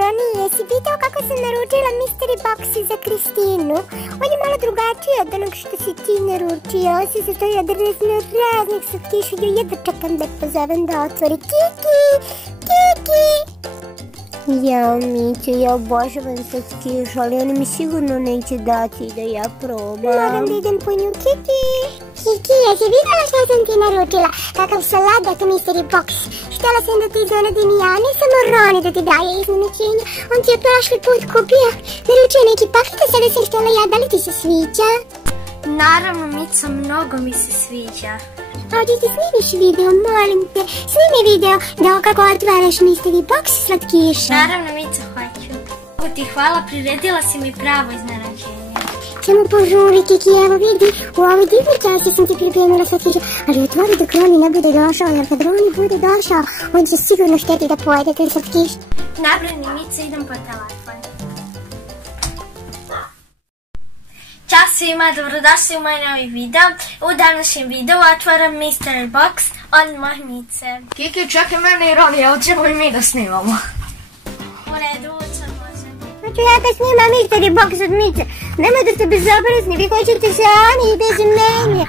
Roni, jesi vidio kako sam naručila mystery boxi za Kristinu? On je malo drugačiji od onog što si ti naručio. On se sastoji od raznih slatkiša. Ja jedva čekam da pozovem da otvori. Kiki! Kiki! Jao, Miće, ja obožavam slatkiša, ali oni mi sigurno neće dati da ja probam. Moram da idem po nju. Kiki! Kiki, jesi vidjela što sam ti naručila? Kakav sladak mystery box. Htjela sam da ti iznenadim ja, ne samo Roni da ti daje iznenađenja. On ti je prošli put kupio, naručio neki paket, a sada sam htjela ja, da li ti se sviđa? Naravno, Mica, mnogo mi se sviđa. Ovdje ti snimiš video, molim te, snimi video da kako otvaraš mystery box slatkiša. Naravno, Mica, hoću. Mogu ti hvala, priredila si mi pravo iznenađenje. Samo požuri, Kiki, evo vidi, u ovoj divnoj časti sam ti pripremila slatkiša, ali otvori dok Roni ne bude došao, jer kad Roni bude došao, on će sigurno šteti da pojede te slatkiš. Nabrini, Mica, idem po telefon. Ćao svima, dobrodošli u moj novi video. U današnjem videu otvaram mystery box od moje Mice. Kiki, čekaj mene i Roni, ali ćemo i mi da snimamo. U redu, uče može. Znači ja da snimam mystery box od Mice. Nemoj da ste bezobrazni, vi hoćete se Ani i bez mene.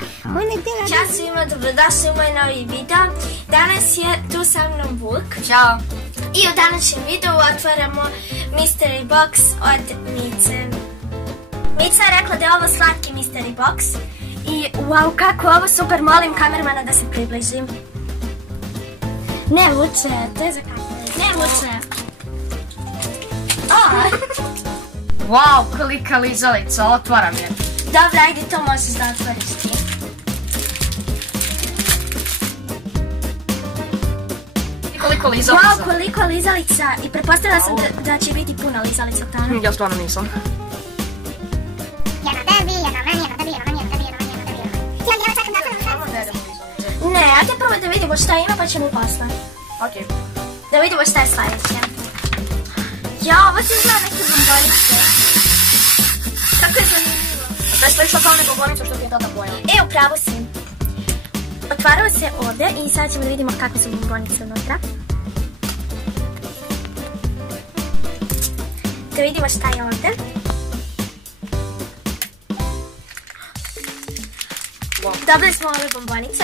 Ćao svima, dobrodošli u moj novi video. Danas je tu sa mnom Vuk. Ćao. I u današnjem videu otvaramo mystery box od Mice. Mica je rekla da je ovo slatki mystery box. I wow, kako ovo super, molim kamermana da se približim. Ne vuče, to je za kameru. Ne vuče. Wow, kolika lizalica, otvaram je. Dobro, ajde, to možeš da otvoriš ti. Koliko lizalica? Wow, koliko lizalica. I pretpostavila sam da će biti puno lizalica tamo. Ja stvarno nisam. Ne, ajde prvo da vidimo šta ima pa ćemo posle. Okej. Da vidimo šta je sljedeće. Ja, ovo se zna neke bombonice. Kako je zanimljivo. To je slično kao ne bombonicu što ti je tata pojela. Upravo si. Otvarao se ovdje i sad ćemo da vidimo kakve su bombonice unutra. Da vidimo šta je ovdje. Dobili smo ove bombonice.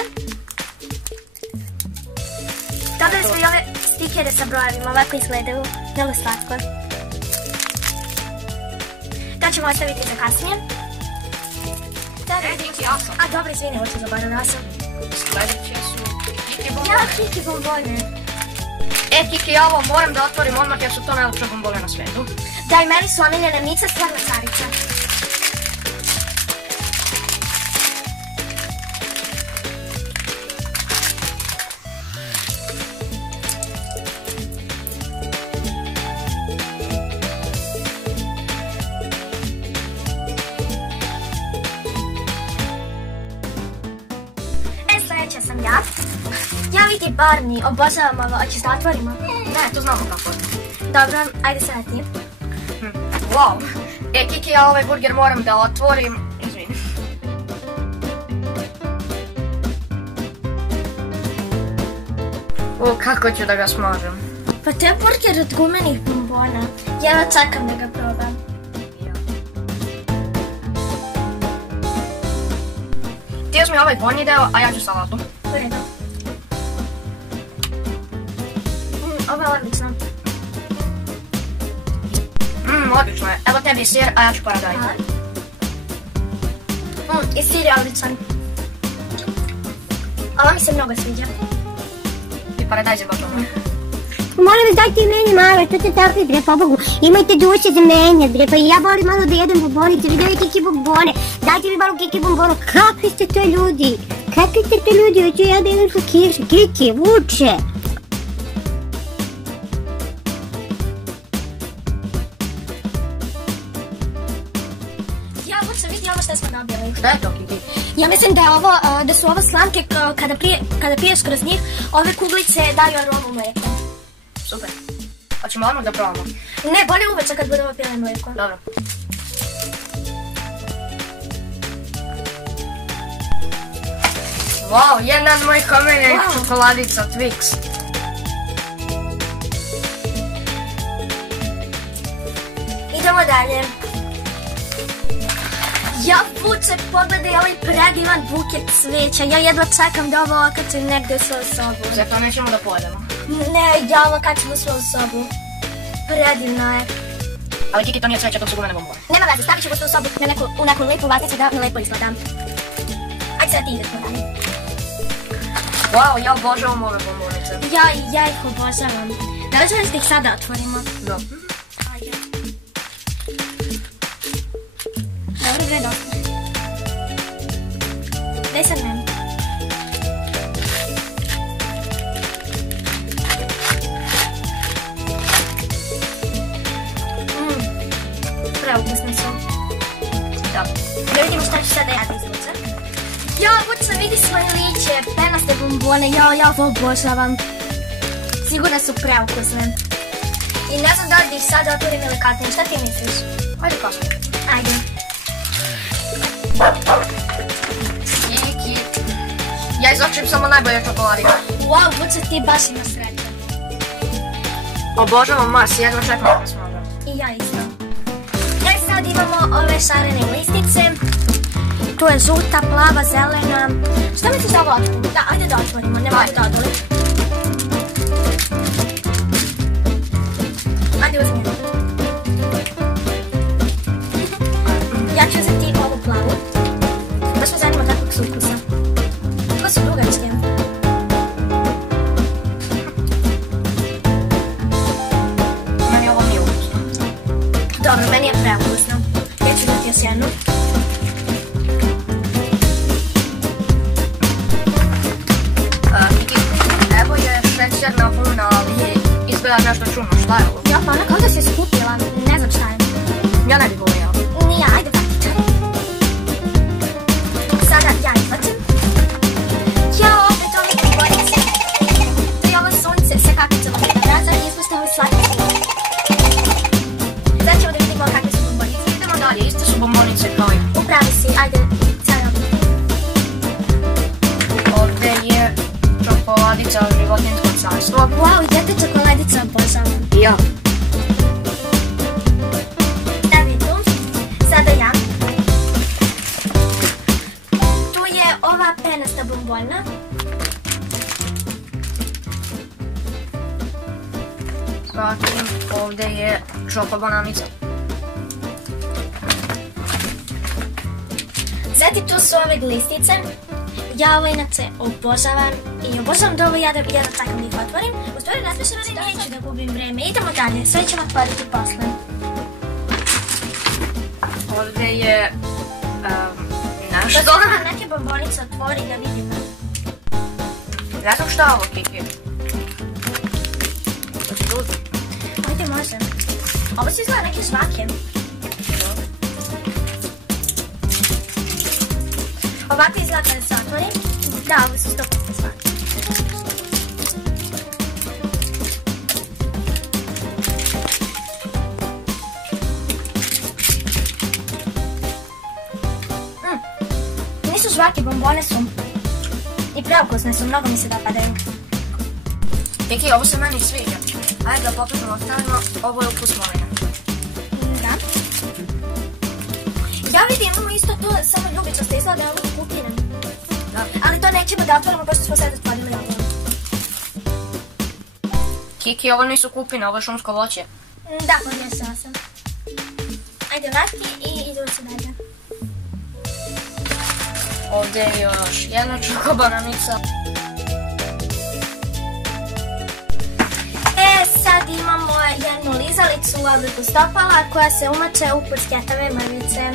Dobili smo i ove stikere sa brojevima, ovako izgledaju, vrlo slatko. To ćemo ostaviti za kasnije. Kiki, ja sam. A dobro, izvini, ovo ću zaboravila sam. Sljedeće su Kiki bombone. Ja, Kiki bombone. Kiki, ja ovo moram da otvorim odmah jer su to najljepše bombone na svijetu. Daj, meni su omiljene Mica, stvarno carica. Sljedeća sam ja. Ja vidi Barney, obožavam ovo, hoćeš da otvorimo? Ne, to znamo kako je. Dobro, ajde sad ti. Wow. Kiki, ja ovaj burger moram da otvorim. Izvini. Kako ću da ga smažem? Pa to je burger od gumenih bombona. Ja čekam da ga probam. Ti uzmi ovaj donji deo, a ja ću salatu. U redu. Ovo je odlično. Odlično je. Evo tebi sir, a ja ću paradajz. I sir je odličan. Ovo mi se mnogo sviđa. I paradajz je baš dobro. Molim vas, dajte i meni malo, što ste takvi, bre, pobogu. Imajte duše za mene, bre, pa i ja volim malo da jedem bombonice, vi daju Kiki bombone. Dajte mi malo Kiki bombonu. Kakvi ste to ljudi? Kakvi ste to ljudi? Hoću ja da jedem slatkiše. Kiki, vuče. Ja vuče, vidi ovo što smo dobili. Šta je to, Kiki? Ja mislim da je ovo, da su ovo slamke kada piješ kroz njih, ove kuglice daju aromu mlijeka. Super. Hoćemo odmah da probamo. Ne, bolje uveče kad budemo pili mlijeko. Dobro. Wow, jedna od mojih omiljenih čokoladica Twix. Idemo dalje. Jabuce, pogledaj ovaj predivan buket cvijeća. Ja jedva čekam da ovo okačim negdje u svoju sobu. Zato nećemo da pojedemo. Ne, ja ovo okačim u svoju sobu. Predivno je. Ali Kiki, to nije cveće, to su gumene bombone. Nema veze, stavit ću u svoju sobu u neku lipu vaznicu da mi lepo izgledam. Ajde sad ti ideš po dalje. Wow, ja obožavam ove bombonice. Ja ih obožavam. Da li želiš da ih sada otvorimo? Da. Ajde. Dobro, gre dosta. Daj sad meni. Preukusne su. Da. Da vidimo šta ću sada ja da izvučem. Ja, Vučica, vidi svoje liće, penaste bombone, ja ovo obožavam. Sigurno su preukusne. I ne znam da li ih sada otvorim ili kasnije, šta ti misliš? Ajde kasnije. Ajde. Kiki. Ja izvlačim samo najbolje čokoladike. Wow, Vučica, ti baš imaš sreće. Obožavam Mars, jedva čekam da smažem. I ja isto. Sad imamo ove šarene listice. Tu je žuta, plava, zelena. Šta misliš da ovo otvorimo? Da, ajde da otvorimo, nemoj da odoli. Ajde uzmi. Ja ću uzeti ovu plavu. Baš me zanima kakvog su ukusa. Kako su dugačke. Meni ovo nije ukusno. Dobro, meni je preukusno. Ja ću dati još jednu. Kiki, evo je šećerna vuna, ali izgleda nešto čudno. Šta je ovo? Ja, pa ona kao da si skupila. Ne znam šta je. Ja ne bih volio. Nije, ajde vratite. Sada ja izvlačim. Ja, opet ovi bombonice. I ovo sunce se kako ćemo da vraza i ispuštamo slatki. Sad ćemo da vidimo kakve su bombonice. Idemo dalje, iste su bombonice kao i... Upravi si, ajde, sada. Ovdje je čokoladica životinjskog carstva. Wow, i dete čokoladica obožavam. I ja. Stavi tu. Sada ja. Tu je ova penasta bombona. Zatim ovdje je čokobonanica. Zatim tu su ove glistice. Ja ovo inače obožavam i obožavam da ovo jedno čekam da ih otvorim. U stvari razmišljam da neću da gubim vreme. Idemo dalje, sve ćemo otvoriti posle. Ovdje je... nešto. Da su neke bombonice otvori da vidimo. Ne znam šta je ovo, Kiki. Ajde, može. Ovo su izgleda neke žvake. Ovako izgleda kada se otvori. Da, ovo su 100% žvake. Nisu žvake, bombone su. I preukusne su, mnogo mi se dopadaju. Kiki, ovo se meni sviđa. Ajde da popitno ostavimo, ovo je ukus maline. Da. Ja vidim, imamo isto to, samo ljubičasto izgleda da je ovo skupine. Da. Ali to nećemo da otvorimo, pošto smo sad otvorili ovo. Kiki, ovo nisu kupine, ovo je šumsko voće. Da, pomiješala sam. Ajde, vrati i idemo se dalje. Ovdje je još jedna čokobonanica. Sad imamo jednu lizalicu u obliku stopala koja se umače u pusketave mrvice.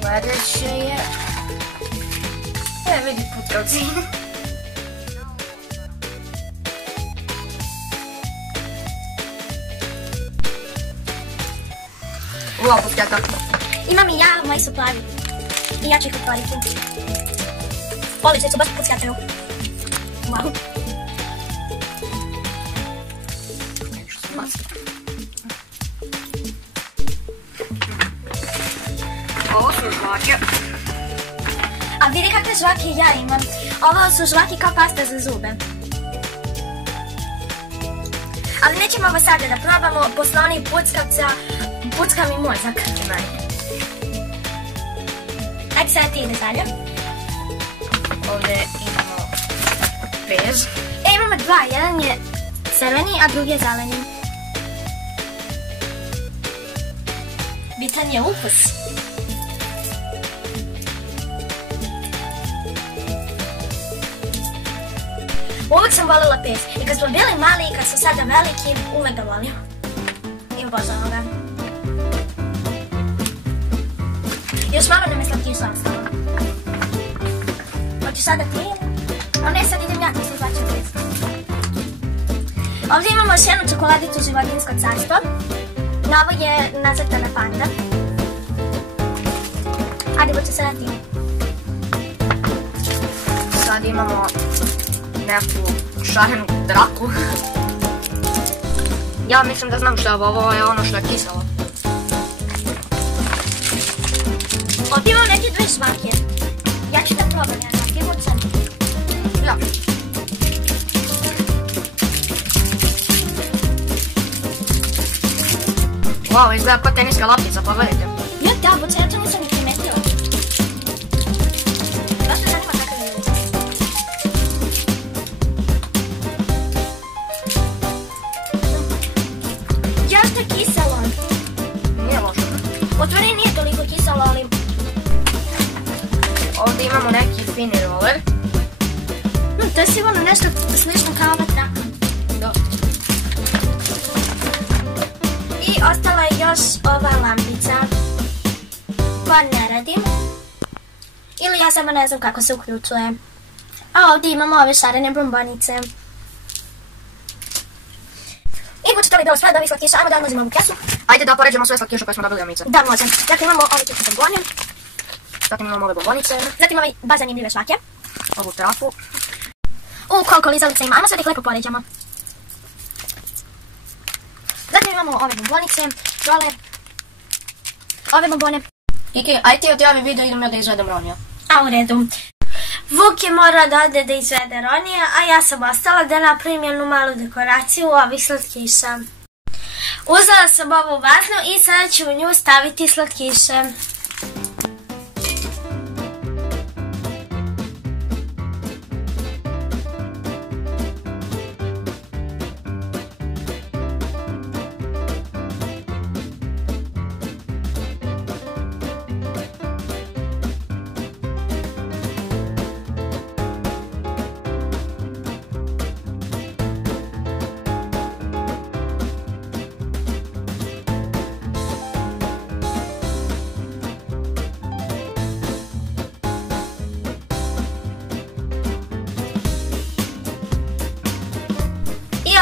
Sljedeće je... vidi putovci. Ula pusketa. Imam i ja, moji su plavi. I ja ću ih otvoriti. Odlični su, baš pusketaju. Wow. Ovo su žvake. A vidi kakve žvake ja imam. Ovo su žvake kao pasta za zube. Ali nećemo ovo sada da probamo, posle onih puckavca, pucka mi mozak. Ajde sada ti ide dalje. Ovdje imamo pez. Imamo dva, jedan je crveni, a drugi je zeleni. Bitan je ukus. Uvijek sam voljela pez. I kad smo bili mali i kad su sada veliki, uvijek ga volim. I obožavam ga. Još malo nam je slatkiša ostalo. Hoćeš sada ti? O ne, sad idem ja, ti se izlačim pez. Ovdje imamo još jednu čokoladicu Životinjsko carstvo. Na ovo je nacrtana panda. Ajde, hoću sada ti. Sad imamo neku šarenu draku. Ja mislim da znam što je ovo je ono što je kiselo. Ovdje imamo neke dve žvake. Ja ću da probam jedna, ti vučem. Ja. Wow, izgleda kao teniska loptica, pogledajte. Ja da, vučem, ja to nisam ni primetila. Baš me zanima kakav je ukus. Još je kiselo. Nije lošo. Otvori nije toliko kiselo, ali... Ovdje imamo neki fini roller. To je sigurno nešto slično kao ova traka. Da. I ostala je još ova lampica. Pa ne radim. Ili ja samo ne znam kako se uključuje. A ovdje imamo ove šarene bombonice. I bučite li bilo sve od ovih slatkiša, ajmo da odlazimo u kesu. Ajde da poređemo sve slatkiše koje smo dobili od Mice. Da, možem. Dakle imamo ove čuče bombone. Zatim imamo ove bombonice. Zatim ove baš zanimljive švake. Ovu trafu. Koliko lizalica imamo, sve da ih lepo poređamo. Zatim imamo ove bombonice, role, ove bombone. Kiki, aj ti odjavi video, idem ja da izvedem Ronija. A u redu. Vuk je morao da ode da izvede Ronija, a ja sam ostala da napravim jednu malu dekoraciju ovih slatkiša. Uzela sam ovu vaznu i sada ću u nju staviti slatkiše.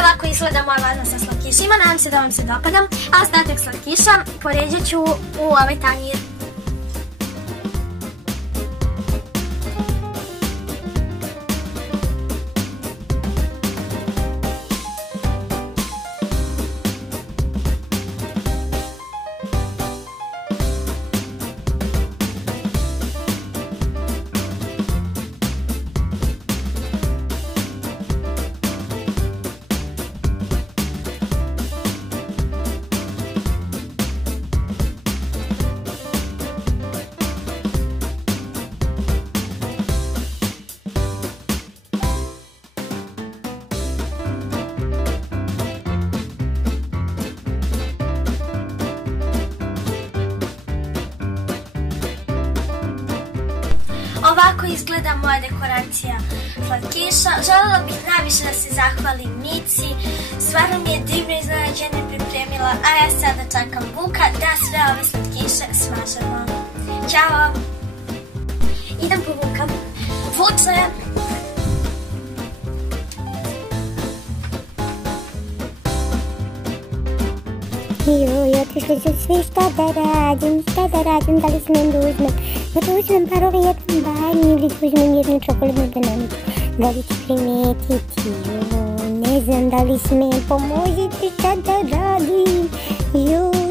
Ovako izgleda moja vazna sa slatkišima, nadam se da vam se dopada, a ostatak slatkiša poređat ću u ovaj tanjir. Ovako izgleda moja dekoracija slatkiša. Željela bih najviše da se zahvalim Mici. Stvarno mi je divno iznenađenje pripremila, a ja sada čekam Vuka da sve ove slatkiše smažemo. Ćao! Idem po Vuka. Vuče! Joj, otišli su svi, šta da radim, da li smijem da uzmem? Da uzmem par ove jednu banju ili uzmem jednu čokoladnu bananicu. Da li ću primetiti, joj, ne znam da li smijem, pomozite šta da radim, joj.